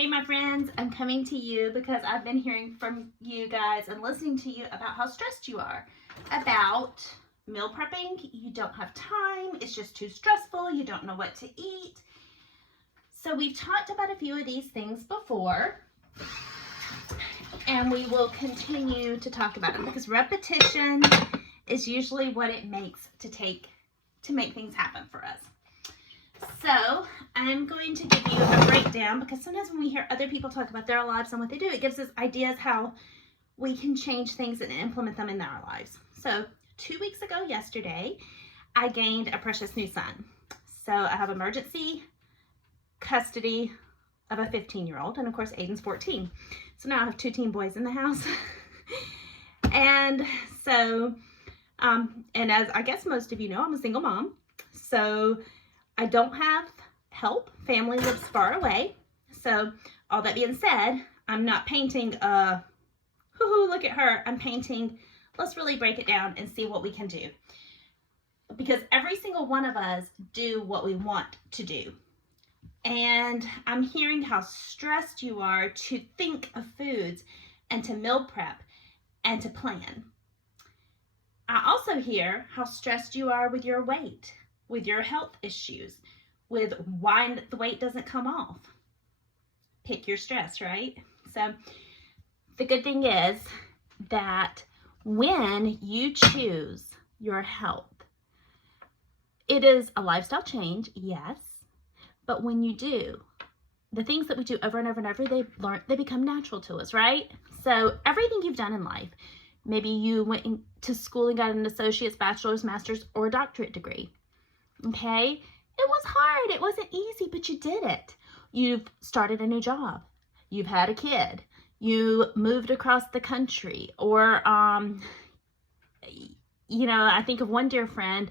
Hey my friends, I'm coming to you because I've been hearing from you guys and listening to you about how stressed you are about meal prepping. You don't have time, it's just too stressful, you don't know what to eat. So we've talked about a few of these things before and we will continue to talk about them because repetition is usually what it makes to make things happen for us. So I'm going to give you a breakdown because sometimes when we hear other people talk about their lives and what they do, it gives us ideas how we can change things and implement them in our lives. So 2 weeks ago yesterday, I gained a precious new son. So I have emergency custody of a 15-year-old, and of course Aiden's 14. So now I have 2 teen boys in the house. And so, and as I guess most of you know, I'm a single mom. So I don't have help. Family lives far away. So all that being said, I'm not painting hoo-hoo, look at her. I'm painting, let's really break it down and see what we can do. Because every single one of us do what we want to do. And I'm hearing how stressed you are to think of foods and to meal prep and to plan. I also hear how stressed you are with your weight, with your health issues, with why the weight doesn't come off. Pick your stress, right? So the good thing is that when you choose your health, it is a lifestyle change, yes, but when you do, the things that we do over and over and over, they become natural to us, right? So everything you've done in life, maybe you went to school and got an associate's, bachelor's, master's, or doctorate degree. Okay, it was hard, it wasn't easy, but you did it. You've started a new job, you've had a kid, you moved across the country, or you know, I think of one dear friend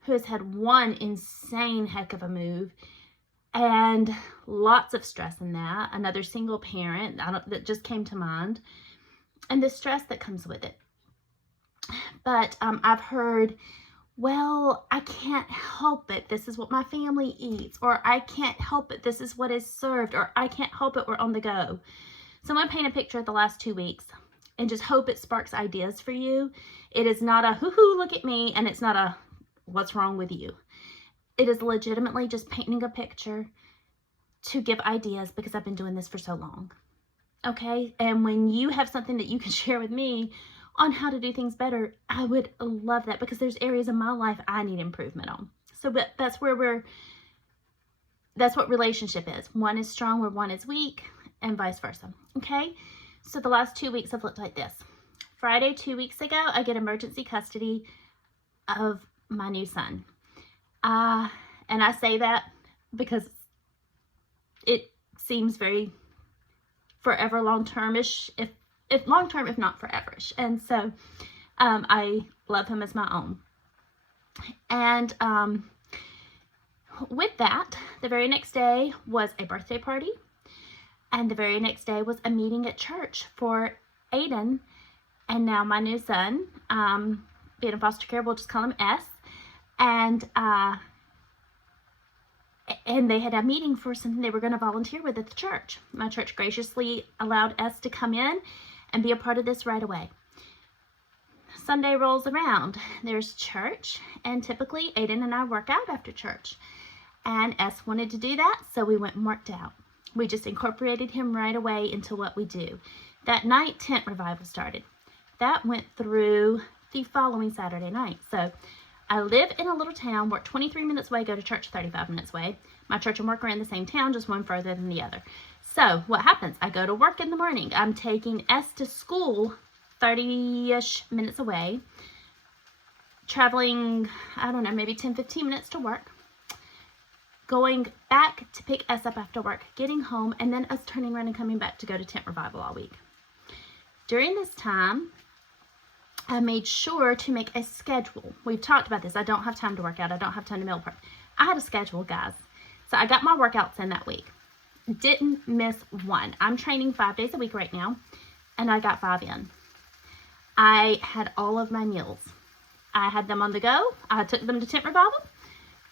who has had one insane heck of a move and lots of stress in that. Another single parent that just came to mind, and the stress that comes with it. But I've heard, well, I can't help it, this is what my family eats, or I can't help it, this is what is served, or I can't help it, we're on the go. So I'm going to paint a picture of the last 2 weeks and just hope it sparks ideas for you. It is not a hoo-hoo, look at me, and it's not a what's wrong with you. It is legitimately just painting a picture to give ideas because I've been doing this for so long. Okay, and when you have something that you can share with me on how to do things better, I would love that because there's areas in my life I need improvement on. So but that's what relationship is. One is strong where one is weak and vice versa. Okay, so the last 2 weeks have looked like this. Friday 2 weeks ago, I get emergency custody of my new son. And I say that because it seems very forever long-term-ish, if long-term, if not forever-ish. And so I love him as my own. And with that, the very next day was a birthday party. And the very next day was a meeting at church for Aiden. And now my new son, being in foster care, we'll just call him S. And they had a meeting for something they were going to volunteer with at the church. My church graciously allowed us to come in and be a part of this right away. Sunday rolls around. There's church, and typically Aiden and I work out after church. And S wanted to do that, so we went and worked out. We just incorporated him right away into what we do. That night, tent revival started. That went through the following Saturday night. So I live in a little town, work 23 minutes away, go to church 35 minutes away. My church and work are in the same town, just one further than the other. So what happens? I go to work in the morning. I'm taking S to school 30-ish minutes away, traveling, I don't know, maybe 10, 15 minutes to work, going back to pick S up after work, getting home, and then us turning around and coming back to go to tent revival all week. During this time, I made sure to make a schedule. We've talked about this. I don't have time to work out. I don't have time to meal prep. I had a schedule, guys. So I got my workouts in that week. Didn't miss one. I'm training 5 days a week right now, and I got 5 in. I had all of my meals. I had them on the go. I took them to tent revival,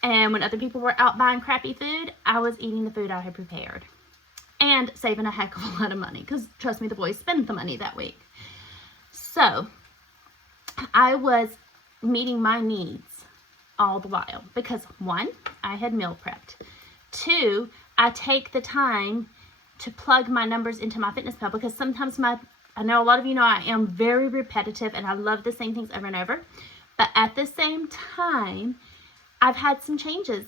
and when other people were out buying crappy food, I was eating the food I had prepared. and saving a heck of a lot of money, because trust me, the boys spent the money that week. So I was meeting my needs all the while because 1, I had meal prepped. 2, I take the time to plug my numbers into MyFitnessPal, because sometimes I know a lot of you know I am very repetitive and I love the same things over and over. But at the same time, I've had some changes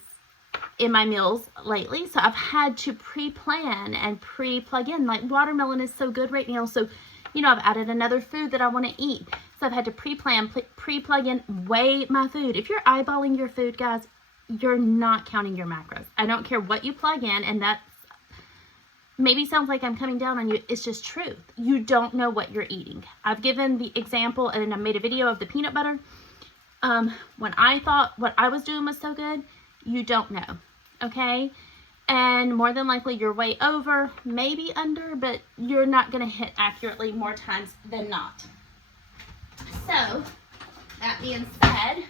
in my meals lately. So I've had to pre-plan and pre-plug in. Like watermelon is so good right now. So, you know, I've added another food that I want to eat. So I've had to pre-plan, pre-plug in, weigh my food. If you're eyeballing your food, guys, you're not counting your macros. I don't care what you plug in, and that maybe sounds like I'm coming down on you. It's just truth. You don't know what you're eating. I've given the example, and I made a video of the peanut butter. When I thought what I was doing was so good, you don't know, okay? And more than likely you're way over, maybe under, but you're not going to hit accurately more times than not. So, that being said,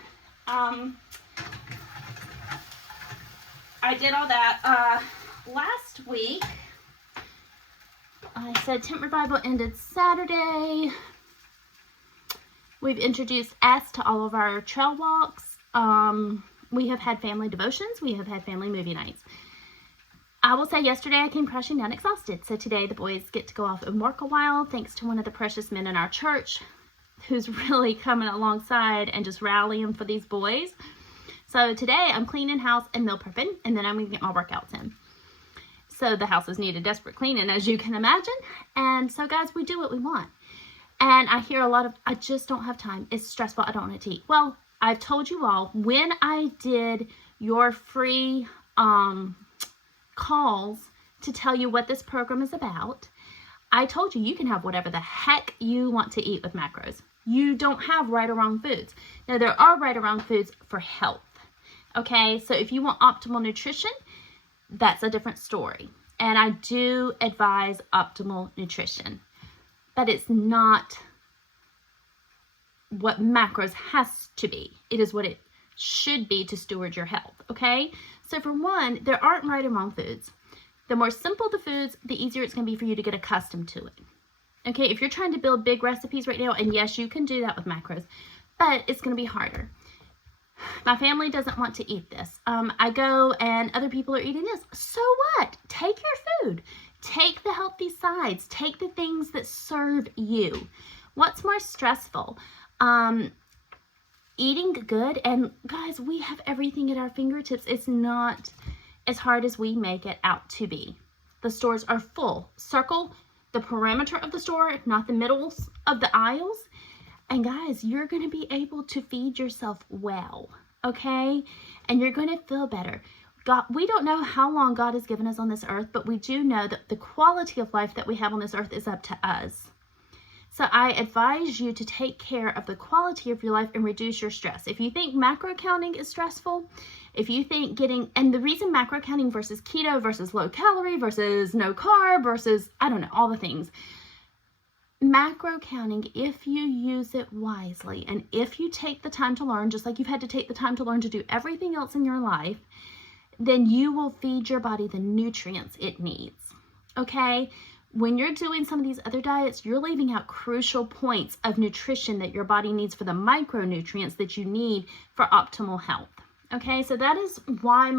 I did all that. Last week, I said Tent Revival ended Saturday. We've introduced S to all of our trail walks. We have had family devotions. We have had family movie nights. I will say yesterday I came crashing down exhausted. So today the boys get to go off and work a while, thanks to one of the precious men in our church who's really coming alongside and just rallying for these boys. So today I'm cleaning house and meal prepping, and then I'm going to get my workouts in. So the house is needed desperate cleaning, as you can imagine. And so guys, we do what we want. And I hear a lot of, I just don't have time. It's stressful. I don't want to eat. Well, I've told you all, when I did your free calls to tell you what this program is about, I told you can have whatever the heck you want to eat with macros. You don't have right or wrong foods. Now, there are right or wrong foods for health. Okay, so if you want optimal nutrition, that's a different story. And I do advise optimal nutrition. But it's not what macros has to be. It is what it should be to steward your health, okay? So for one, there aren't right and wrong foods. The more simple the foods, the easier it's going to be for you to get accustomed to it. Okay, if you're trying to build big recipes right now, and yes, you can do that with macros, but it's going to be harder. My family doesn't want to eat this. I go and other people are eating this. So what? Take your food. Take the healthy sides. Take the things that serve you. What's more stressful? Eating good. And guys, we have everything at our fingertips. It's not as hard as we make it out to be. The stores are full. Circle the perimeter of the store, not the middles of the aisles. And guys, you're going to be able to feed yourself well, okay? And you're going to feel better. God, we don't know how long God has given us on this earth, but we do know that the quality of life that we have on this earth is up to us. So I advise you to take care of the quality of your life and reduce your stress. If you think macro counting is stressful, if you think and the reason macro counting versus keto versus low calorie versus no carb versus, I don't know, all the things. Macro counting, if you use it wisely and if you take the time to learn, just like you've had to take the time to learn to do everything else in your life, then you will feed your body the nutrients it needs, okay? When you're doing some of these other diets, you're leaving out crucial points of nutrition that your body needs for the micronutrients that you need for optimal health, okay? So that is why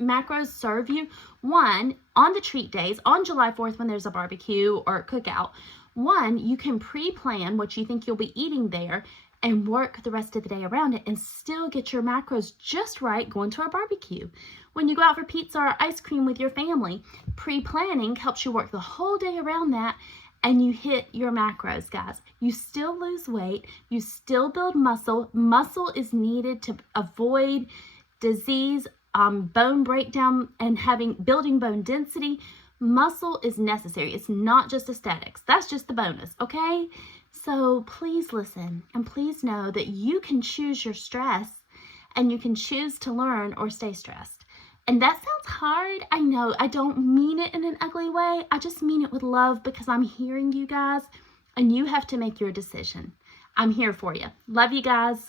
macros serve you. One, on the treat days, on July 4th when there's a barbecue or a cookout, one, you can pre-plan what you think you'll be eating there and work the rest of the day around it and still get your macros just right going to a barbecue. When you go out for pizza or ice cream with your family, pre-planning helps you work the whole day around that and you hit your macros, guys. You still lose weight. You still build muscle. Muscle is needed to avoid disease, bone breakdown, and building bone density. Muscle is necessary. It's not just aesthetics. That's just the bonus, okay? So please listen and please know that you can choose your stress and you can choose to learn or stay stressed. And that sounds hard. I know. I don't mean it in an ugly way. I just mean it with love because I'm hearing you guys and you have to make your decision. I'm here for you. Love you guys.